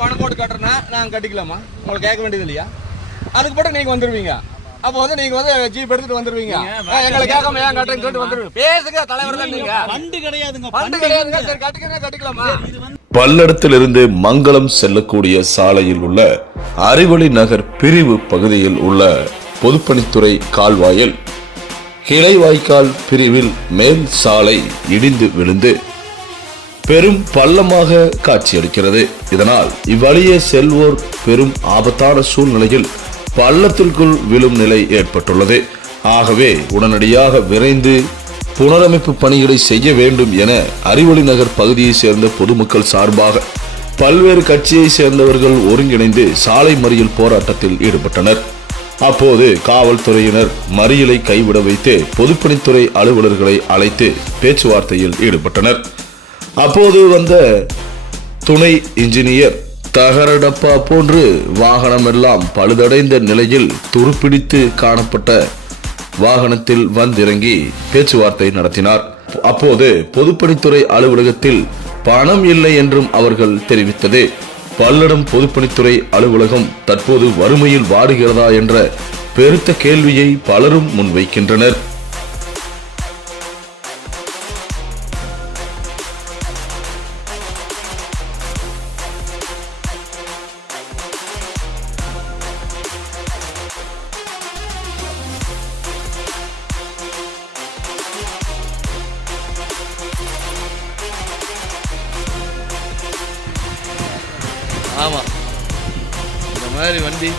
பணம் போட்டு கட்டுறேன்னா நாங்கள் கட்டிக்கலாமா? உங்களுக்கு கேட்க வேண்டியது இல்லையா? அதுக்கு போட்டு நீங்க வந்துருவீங்க. அப்போ வந்து நீங்க வந்து ஜீப் எடுத்துட்டு வந்துருவீங்க. எங்களை கேட்காம ஏன் கட்டுறேன்னு சொல்லிட்டு வந்துருவீங்க. பேசுங்க தலைவர் தான் நீங்க ஃபண்டு கிடையாதுங்க பண்டு கிடையாதுங்க. சரி கட்டிக்கிறேன் கட்டிக்கலாமா? பல்லடத்திலிருந்து மங்களம் செல்லக்கூடிய சாலையில் உள்ள அறிவொளி நகர் பிரிவு பகுதியில் உள்ள பொதுப்பணித்துறை கால்வாயில் கிளைவாய்க்கால் பிரிவில் மேல் சாலை இடிந்து விழுந்து பெரும் பள்ளமாக காட்சியளிக்கிறது. இதனால் இவ்வழியே செல்வோர் பெரும் ஆபத்தான சூழ்நிலையில் பள்ளத்திற்குள் விழும் நிலை ஏற்பட்டுள்ளது. ஆகவே உடனடியாக விரைந்து புனரமைப்பு பணிகளை செய்ய வேண்டும் என அறிவொளி நகர் பகுதியை சேர்ந்த பொதுமக்கள் சார்பாக பல்வேறு கட்சியை சேர்ந்தவர்கள் ஒருங்கிணைந்து சாலை மறியல் போராட்டத்தில் ஈடுபட்டனர். அப்போது காவல்துறையினர் மறியலை கைவிட வைத்து பொதுப்பணித்துறை அலுவலர்களை அழைத்து பேச்சுவார்த்தையில் ஈடுபட்டனர். அப்போது வந்த துணை இன்ஜினியர் தகரடப்பா போன்று வாகனமெல்லாம் பழுதடைந்த நிலையில் துருப்பிடித்து காணப்பட்ட வாகனத்தில் வந்திறங்கி பேச்சுவார்த்தை நடத்தினார். அப்போது பொதுப்பணித்துறை அலுவலகத்தில் பணம் இல்லை என்றும் அவர்கள் தெரிவித்தது. பல்லடம் பொதுப்பணித்துறை அலுவலகம் தற்போது வறுமையில் வாடுகிறதா என்ற பெருத்த கேள்வியை பலரும் முன்வைக்கின்றனர். ஆமாம் இந்த மாதிரி வண்டி